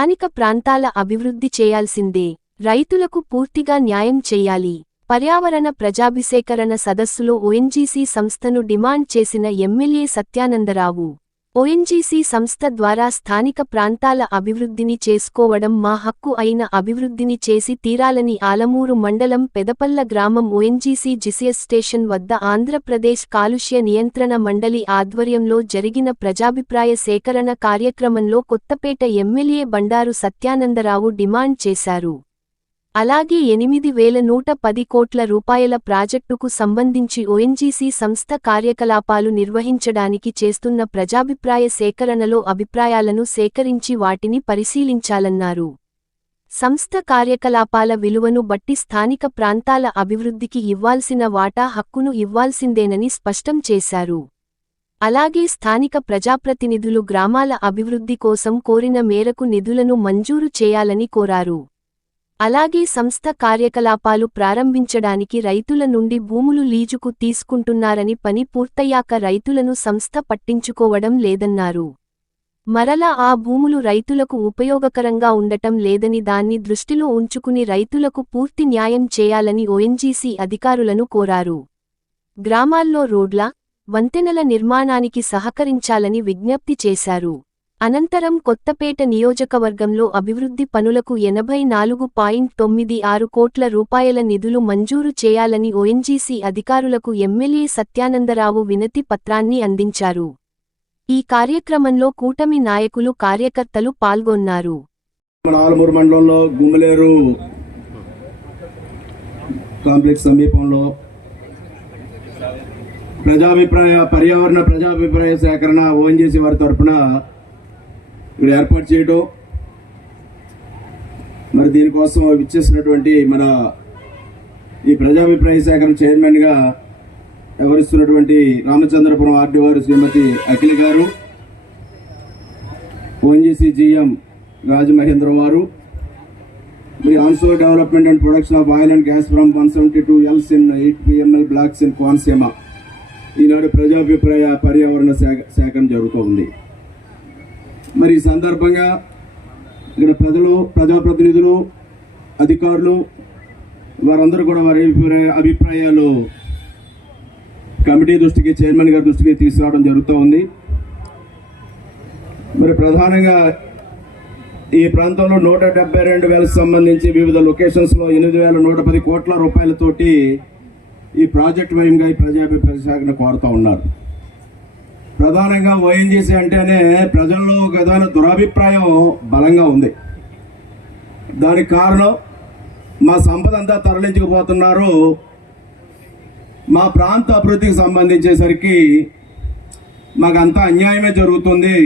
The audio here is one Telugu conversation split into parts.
స్థానిక ప్రాంతాల అభివృద్ధి చేయాల్సిందే. రైతులకు పూర్తిగా న్యాయం చెయ్యాలి పర్యావరణ ప్రజాభిసేకరణ సదస్సులో ఓఎన్జీసీ సంస్థను డిమాండ్ చేసిన ఎమ్మెల్యే సత్యానందరావు. ఓఎన్జీసీ సంస్థ ద్వారా స్థానిక ప్రాంతాల అభివృద్ధిని చేసుకోవడం మా హక్కు అయిన అభివృద్ధిని చేసి తీరాలని ఆలమూరు మండలం పెదపల్ల గ్రామం ఓఎన్జీసీ జిసిఎస్ స్టేషన్ వద్ద ఆంధ్రప్రదేశ్ కాలుష్య నియంత్రణ మండలి ఆధ్వర్యంలో జరిగిన ప్రజాభిప్రాయ సేకరణ కార్యక్రమంలో కొత్తపేట ఎమ్మెల్యే బండారు సత్యానందరావు డిమాండ్ చేశారు. అలాగే ఎనిమిది వేల నూట పది కోట్ల రూపాయల ప్రాజెక్టుకు సంబంధించి ఓఎన్జీసీ సంస్థ కార్యకలాపాలు నిర్వహించడానికి చేస్తున్న ప్రజాభిప్రాయ సేకరణలో అభిప్రాయాలను సేకరించి వాటిని పరిశీలించాలన్నారు. సంస్థ కార్యకలాపాల విలువను బట్టి స్థానిక ప్రాంతాల అభివృద్ధికి ఇవ్వాల్సిన వాటా హక్కును ఇవ్వాల్సిందేనని స్పష్టం చేశారు. అలాగే స్థానిక ప్రజాప్రతినిధులు గ్రామాల అభివృద్ధి కోసం కోరిన మేరకు నిధులను మంజూరు చేయాలని కోరారు. అలాగే సంస్థ కార్యకలాపాలు ప్రారంభించడానికి రైతుల నుండి భూములు లీజుకు తీసుకుంటున్నారని పని పూర్తయ్యాక రైతులను సంస్థ పట్టించుకోవడం లేదన్నారు. మరలా ఆ భూములు రైతులకు ఉపయోగకరంగా ఉండటం లేదని దాన్ని దృష్టిలో ఉంచుకుని రైతులకు పూర్తి న్యాయం చేయాలని ఓఎన్జీసీ అధికారులను కోరారు. గ్రామాల్లో రోడ్ల వంతెనల నిర్మాణానికి సహకరించాలని విజ్ఞప్తి చేశారు. అనంతరం కొత్తపేట నియోజకవర్గంలో అభివృద్ధి పనులకు ఎనభై నాలుగు పాయింట్ తొమ్మిది ఆరు కోట్ల రూపాయల నిధులు మంజూరు చేయాలని ఓఎన్జీసీ అధికారులకు ఎమ్మెల్యే సత్యానందరావు వినతి పత్రాన్ని అందించారు. ఈ కార్యక్రమంలో కూటమి నాయకులు కార్యకర్తలు పాల్గొన్నారు. ఆలమూరు మండలంలో గుమ్మలేరు కాంప్లెక్స్ సమీపంలో ప్రజాభిప్రాయ పర్యావరణ ప్రజాభిప్రాయ సేకరణ ఓఎన్జీసీ వారి తరఫున ఇక్కడ ఏర్పాటు చేయడం మరి దీనికోసం ఇచ్చేసినటువంటి మన ఈ ప్రజాభిప్రాయ శాఖను చైర్మన్గా వ్యవహరిస్తున్నటువంటి రామచంద్రపురం ఆర్డీ వారు శ్రీమతి అఖిల్ గారు ఓఎన్జీసీ జిఎం రాజమహేంద్ర వారు మరి onshore development and production of oil and gas from one seventy two wells in eight PML blocks in Konaseema. Eenadu ప్రజాభిప్రాయ పర్యావరణ శాఖ శాఖను జరుగుతూ ఉంది మరి ఈ సందర్భంగా ఇక్కడ ప్రజలు ప్రజాప్రతినిధులు అధికారులు వారందరూ కూడా వారి అభిప్రాయ- అభిప్రాయాలు కమిటీ దృష్టికి చైర్మన్ గారి దృష్టికి తీసుకురావడం జరుగుతూ ఉంది. మరి ప్రధానంగా ఈ ప్రాంతంలో నూట డెబ్బై రెండు వేలకు సంబంధించి వివిధ లొకేషన్స్లో ఎనిమిది వేల నూట పది కోట్ల రూపాయలతోటి ఈ ప్రాజెక్ట్ వ్యయంగా ఈ ప్రజాభిప్రాయ శాఖను కోరుతూ ఉన్నారు. ప్రధానంగా ఓఎన్జీసీ అంటేనే ప్రజల్లో ఒక విధమైన దురాభిప్రాయం బలంగా ఉంది. దానికి కారణం మా సంపద అంతా తరలించుకుపోతున్నారు. మా ప్రాంత అభివృద్ధికి సంబంధించేసరికి మాకంతా అన్యాయమే జరుగుతుంది.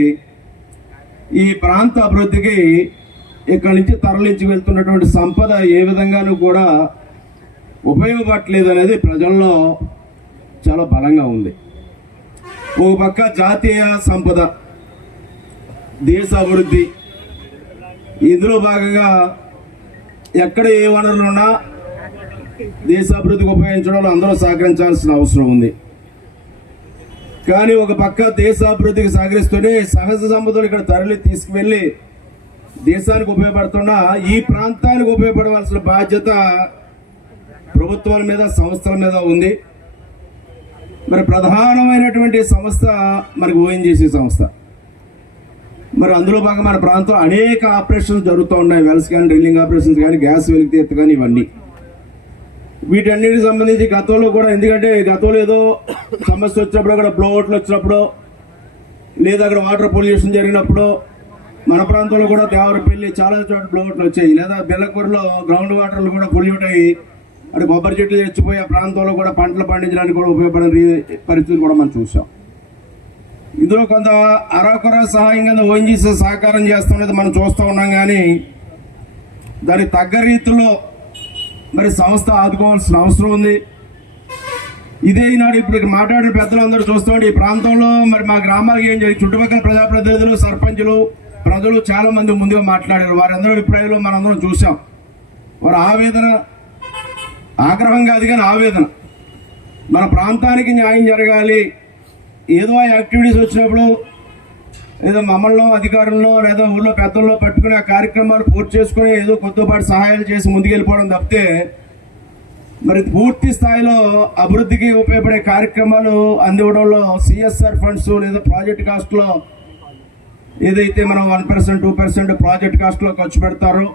ఈ ప్రాంత అభివృద్ధికి ఇక్కడి నుంచి తరలించి వెళ్తున్నటువంటి సంపద ఏ విధంగానూ కూడా ఉపయోగపడట్లేదు అనేది ప్రజల్లో చాలా బలంగా ఉంది. ఒక పక్క జాతీయ సంపద దేశ అభివృద్ధి. ఇందులో భాగంగా ఎక్కడ ఏ వనరులు ఉన్నా దేశ అభివృద్ధికి ఉపయోగించడంలో అందరూ సహకరించాల్సిన అవసరం ఉంది. కానీ ఒక పక్క దేశాభివృద్ధికి సహకరిస్తూనే సహజ సంపదలు ఇక్కడ తరలి తీసుకువెళ్ళి దేశానికి ఉపయోగపడుతున్న ఈ ప్రాంతానికి ఉపయోగపడవలసిన బాధ్యత ప్రభుత్వాల మీద సంస్థల మీద ఉంది. మరి ప్రధానమైనటువంటి సంస్థ మనకి ఓఎన్జీసీ సంస్థ. మరి అందులో భాగంగా మన ప్రాంతంలో అనేక ఆపరేషన్స్ జరుగుతూ ఉన్నాయి. వెల్స్ కానీ డ్రిల్లింగ్ ఆపరేషన్స్ కానీ గ్యాస్ వెలికి కానీ ఇవన్నీ. వీటన్నిటికి సంబంధించి గతంలో కూడా ఎందుకంటే గతంలో ఏదో సమస్య వచ్చినప్పుడు అక్కడ బ్లోఅవుట్లు వచ్చినప్పుడు లేదా అక్కడ వాటర్ పొల్యూషన్ జరిగినప్పుడు మన ప్రాంతంలో కూడా దేవరపల్లి చాలా చోట్ల బ్లోఅవుట్లు వచ్చాయి. లేదా బెల్లకూరులో గ్రౌండ్ వాటర్లు కూడా పొల్యూట్ అయ్యి అంటే కొబ్బరి చెట్లు తెచ్చిపోయే ప్రాంతంలో కూడా పంటలు పండించడానికి కూడా ఉపయోగపడే పరిస్థితులు కూడా మనం చూసాం. ఇందులో కొంత అరకొర సహాయం కింద ఓఎన్జీసీ సహకారం చేస్తున్నది మనం చూస్తూ ఉన్నాం కానీ దానికి తగ్గ రీతిలో మరి సంస్థ ఆదుకోవాల్సిన అవసరం ఉంది. ఇదే ఈనాడు ఇప్పుడు మాట్లాడిన పెద్దలందరూ చూస్తామండి. ఈ ప్రాంతంలో మరి మా గ్రామాలకు ఏం జరిగింది చుట్టుపక్కల ప్రజాప్రతినిధులు సర్పంచులు ప్రజలు చాలామంది ముందుగా మాట్లాడారు. వారందరూ అభిప్రాయంలో మనందరం చూసాం వారి ఆవేదన ఆగ్రహం కాదు కానీ ఆవేదన. మన ప్రాంతానికి న్యాయం జరగాలి. ఏదో యాక్టివిటీస్ వచ్చినప్పుడు ఏదో మమ్మల్ని అధికారుల్లో లేదా ఊళ్ళో పెద్దల్లో పట్టుకుని ఆ కార్యక్రమాలు పూర్తి చేసుకుని ఏదో కొద్దిపాటి సహాయాలు చేసి ముందుకెళ్ళిపోవడం తప్పితే మరి పూర్తి స్థాయిలో అభివృద్ధికి ఉపయోగపడే కార్యక్రమాలు అందివ్వడంలో సిఎస్ఆర్ ఫండ్స్ లేదా ప్రాజెక్ట్ కాస్ట్లో ఏదైతే మనం one percent two percent project కాస్ట్లో ఖర్చు పెడతారో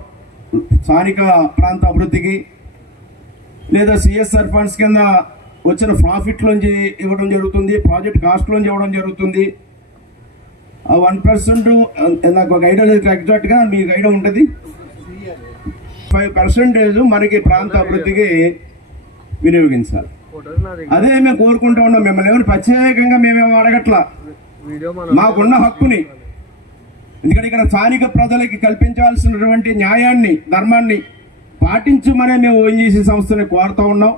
స్థానిక ప్రాంత అభివృద్ధికి లేదా సిఎస్ఆర్ ఫండ్స్ కింద వచ్చిన ప్రాఫిట్లోంచి ఇవ్వడం జరుగుతుంది ప్రాజెక్ట్ కాస్ట్లోంచి ఇవ్వడం జరుగుతుంది. వన్ పర్సెంట్ నాకు ఒక ఐడియా లేదు ఎగ్జాక్ట్గా మీకు ఐడియా ఉంటుంది? ఫైవ్ పర్సెంటేజ్ మనకి ప్రాంత అభివృద్ధికి వినియోగించాలి. అదే మేము కోరుకుంటూ ఉన్నాం మిమ్మల్ని ఎవరు ప్రత్యేకంగా మేమేమో అడగట్లా? మాకున్న హక్కుని. ఎందుకంటే ఇక్కడ స్థానిక ప్రజలకి కల్పించాల్సినటువంటి న్యాయాన్ని ధర్మాన్ని పాటించమనే మేము ఓఎన్జీసీ సంస్థని కోరుతా ఉన్నాం.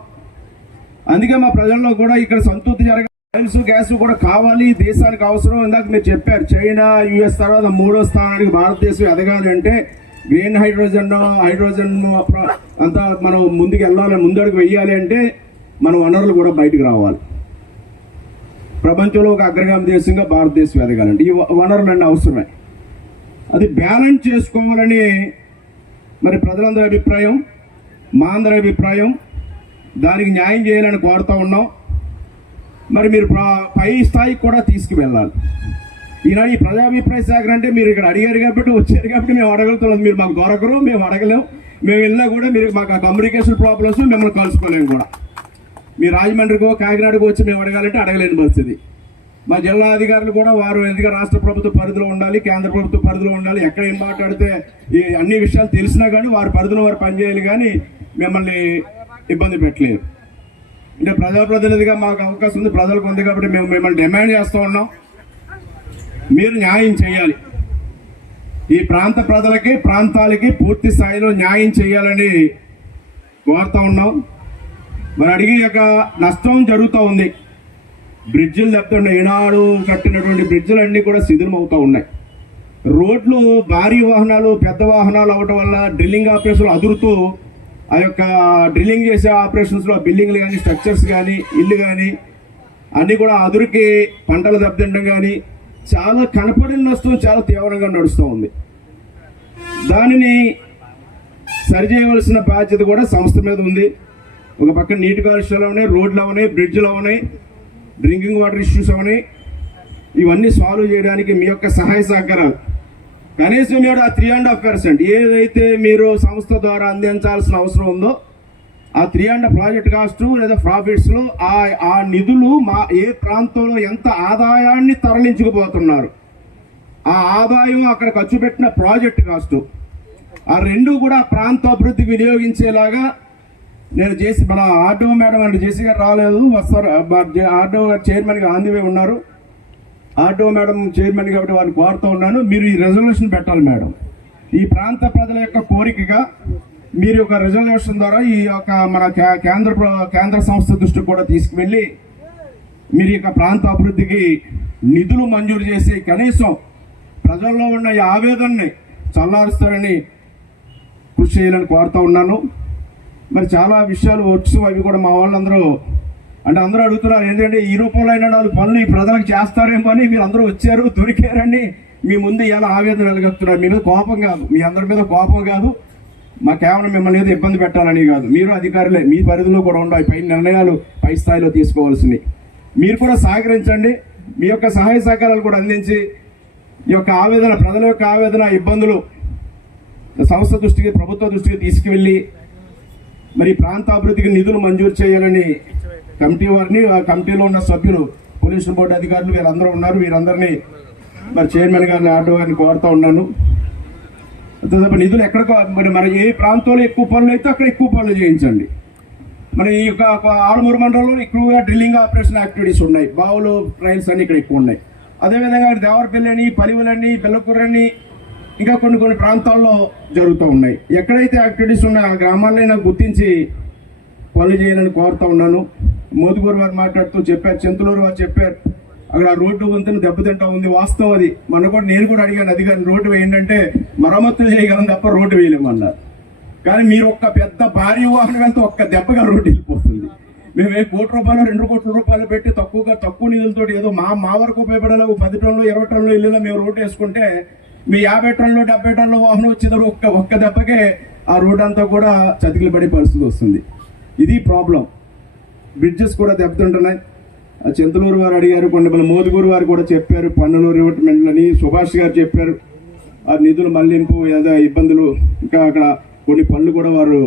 అందుకే మా ప్రజల్లో కూడా ఇక్కడ సంతృప్తి జరగ ఆయిల్స్ గ్యాస్ కూడా కావాలి దేశానికి అవసరం. ఇందాక మీరు చెప్పారు చైనా యుఎస్ తర్వాత మూడో స్థానానికి భారతదేశం ఎదగాలి అంటే గ్రీన్ హైడ్రోజన్ హైడ్రోజన్ అంతా మనం ముందుకు వెళ్ళాలి ముందడుగు వెయ్యాలి అంటే మన వనరులు కూడా బయటకు రావాలి. ప్రపంచంలో ఒక అగ్రగామి దేశంగా భారతదేశం ఎదగాలంటే ఈ వనరులన్నీ అవసరమే. అది బ్యాలెన్స్ చేసుకోవాలని మరి ప్రజలందరి అభిప్రాయం మా అందరి అభిప్రాయం దానికి న్యాయం చేయాలని కోరుతూ ఉన్నాం. మరి మీరు పై స్థాయికి కూడా తీసుకువెళ్ళాలి. ఈనాడు ఈ ప్రజాభిప్రాయ సేకరణ అంటే మీరు ఇక్కడ అడిగారు కాబట్టి వచ్చారు కాబట్టి మేము అడగలుగుతున్నాం. మీరు మాకు దొరకరు మేము అడగలేము మేము వెళ్ళినా కూడా మీరు మాకు కమ్యూనికేషన్ ప్రాబ్లమ్స్ మిమ్మల్ని కలుసుకోలేము కూడా. మీ రాజమండ్రికో కాకినాడకో వచ్చి మేము అడగాలంటే అడగలేని పరిస్థితి. మా జిల్లా అధికారులు కూడా వారు ఎందుకంటే రాష్ట్ర ప్రభుత్వ పరిధిలో ఉండాలి కేంద్ర ప్రభుత్వ పరిధిలో ఉండాలి ఎక్కడ ఏం మాట్లాడితే ఈ అన్ని విషయాలు తెలిసినా కానీ వారి పరిధిలో వారు పనిచేయాలి కానీ మిమ్మల్ని ఇబ్బంది పెట్టలేదు. అంటే ప్రజాప్రతినిధిగా మాకు అవకాశం ఉంది ప్రజలకు ఉంది కాబట్టి మేము మిమ్మల్ని డిమాండ్ చేస్తూ ఉన్నాం. మీరు న్యాయం చేయాలి. ఈ ప్రాంత ప్రజలకి ప్రాంతాలకి పూర్తి స్థాయిలో న్యాయం చేయాలని కోరుతా ఉన్నాం. మరి అడిగి యొక్క నష్టం జరుగుతూ ఉంది. బ్రిడ్జిలు దెబ్బతున్నాయి ఈనాడు కట్టినటువంటి బ్రిడ్జిలు అన్నీ కూడా శిథిలం అవుతూ ఉన్నాయి. రోడ్లు భారీ వాహనాలు పెద్ద వాహనాలు అవటం వల్ల డ్రిల్లింగ్ ఆపరేషన్లు అదురుతూ ఆ యొక్క డ్రిల్లింగ్ చేసే ఆపరేషన్స్లో బిల్డింగ్లు కానీ స్ట్రక్చర్స్ కానీ ఇల్లు కానీ అన్నీ కూడా అదురుకి పంటలు దెబ్బతింటం కానీ చాలా కనపడిన నష్టం చాలా తీవ్రంగా నడుస్తూ ఉంది. దానిని సరిచేయవలసిన బాధ్యత కూడా సంస్థ మీద ఉంది. ఒక పక్క నీటి కాలుష్యాలు ఉన్నాయి రోడ్లు అవునాయి బ్రిడ్జ్లు అవునాయి డ్రింకింగ్ వాటర్ ఇష్యూస్ అవనాయి ఇవన్నీ సాల్వ్ చేయడానికి మీ యొక్క సహాయ సహకారాలు. కనీసం మీరు ఆ త్రీ అండ్ హాఫ్ పర్సెంట్ ఏదైతే మీరు సంస్థ ద్వారా అందించాల్సిన అవసరం ఉందో ఆ త్రీ అండ్ ప్రాజెక్ట్ కాస్ట్ లేదా ప్రాఫిట్స్లో ఆ ఆ నిధులు మా ఏ ప్రాంతంలో ఎంత ఆదాయాన్ని తరలించుకుపోతున్నారు. ఆ ఆదాయం అక్కడ ఖర్చు పెట్టిన ప్రాజెక్ట్ కాస్ట్ ఆ రెండు కూడా ప్రాంత అభివృద్ధికి వినియోగించేలాగా నేను చేసి మన ఆర్డీఓ మేడం అంటే జేసీ గారు రాలేదు. వస్తారు ఆర్డీఓ గారు చైర్మన్ ఆందివే ఉన్నారు. ఆర్డీఓ మేడం చైర్మన్ కాబట్టి వారిని కోరుతూ ఉన్నాను. మీరు ఈ రెజల్యూషన్ పెట్టాలి మేడం. ఈ ప్రాంత ప్రజల యొక్క కోరికగా మీరు ఒక రెజల్యూషన్ ద్వారా ఈ యొక్క మన కేంద్ర ప్ర- కేంద్ర సంస్థ దృష్టికి కూడా తీసుకువెళ్ళి మీరు యొక్క ప్రాంత అభివృద్ధికి నిధులు మంజూరు చేసి కనీసం ప్రజల్లో ఉన్న ఈ ఆవేదనని చల్లారుస్తారని కృషి చేయాలని కోరుతూ ఉన్నాను. మరి చాలా విషయాలు వర్క్స్ అవి కూడా మా వాళ్ళందరూ అంటే అందరూ అడుగుతున్నారు ఏంటంటే ఈ రూపంలో అయినా నాలుగు పనులు ఈ ప్రజలకు చేస్తారేమో అని మీరు అందరూ వచ్చారు దొరికారని మీ ముందు ఎలా ఆవేదన వెలగొస్తున్నారు? మీ మీద కోపం కాదు మీ అందరి మీద కోపం కాదు మా కేవలం మిమ్మల్ని ఏదో ఇబ్బంది పెట్టాలని కాదు. మీరు అధికారులే మీ పరిధిలో కూడా ఉండవు పై నిర్ణయాలు పై స్థాయిలో తీసుకోవాల్సినవి మీరు కూడా సహకరించండి మీ యొక్క సహాయ సహకారాలు కూడా అందించి ఈ యొక్క ఆవేదన ప్రజల యొక్క ఆవేదన ఇబ్బందులు సంస్థ దృష్టికి ప్రభుత్వ దృష్టికి తీసుకువెళ్ళి మరి ప్రాంత అభివృద్ధికి నిధులు మంజూరు చేయాలని కమిటీ వారిని ఆ కమిటీలో ఉన్న సభ్యులు పోలీసు బోర్డు అధికారులు వీరందరూ ఉన్నారు. వీరందరినీ మరి చైర్మన్ గారిని ఆర్డో గారిని కోరుతా ఉన్నాను. నిధులు ఎక్కడకో మరి మరి ఏ ప్రాంతంలో ఎక్కువ పనులు అయితే అక్కడ ఎక్కువ పనులు చేయించండి. మరి ఈ యొక్క ఆలమూరు మండలంలో ఎక్కువగా డ్రిల్లింగ్ ఆపరేషన్ యాక్టివిటీస్ ఉన్నాయి. బావులు ట్రయల్స్ అన్ని ఇక్కడ ఎక్కువ ఉన్నాయి. అదేవిధంగా దేవరపల్లి అని పలివులని బెల్లకూరని ఇంకా కొన్ని కొన్ని ప్రాంతాల్లో జరుగుతూ ఉన్నాయి. ఎక్కడైతే యాక్టివిటీస్ ఉన్నాయో ఆ గ్రామాలైనా గుర్తించి పనులు చేయాలని కోరుతా ఉన్నాను. మోదుగూరు వారు మాట్లాడుతూ చెప్పారు చింతలూరు వారు చెప్పారు అక్కడ ఆ రోడ్డు వంతెన దెబ్బతింటా ఉంది వాస్తవం అది. మన కూడా నేను కూడా అడిగాను అది కానీ రోడ్డు ఏంటంటే మరమ్మతులు చేయగలం తప్ప రోడ్డు వేయలేమన్నారు కానీ మీరు ఒక్క పెద్ద భారీ వాహనం వెళ్తే ఒక్క దెబ్బగా రోడ్డు వెళ్ళిపోతుంది. మేము ఏ కోటి రూపాయలు రెండు కోట్ల రూపాయలు పెట్టి తక్కువగా తక్కువ నిధులతో ఏదో మా మా వరకు ఉపయోగపడేలా పది టన్నులు ఇరవై టన్నులు వెళ్ళేలా మేము రోడ్డు వేసుకుంటే మీ యాభై టన్నులు డెబ్బై టన్నుల వాహనం వచ్చేదారు ఒక్క ఒక్క దెబ్బకే ఆ రోడ్ అంతా కూడా చతికిలు పడే పరిస్థితి వస్తుంది. ఇది ప్రాబ్లం బ్రిడ్జెస్ కూడా దెబ్బతింటున్నాయి. ఆ చింతలూరు వారు అడిగారు కొన్ని మన మోదుగూరు వారు కూడా చెప్పారు పన్నులు రివర్ట్మెంట్లని సుభాష్ గారు చెప్పారు. ఆ నిధులు మళ్ళింపు ఏదో ఇబ్బందులు ఇంకా అక్కడ కొన్ని పనులు కూడా వారు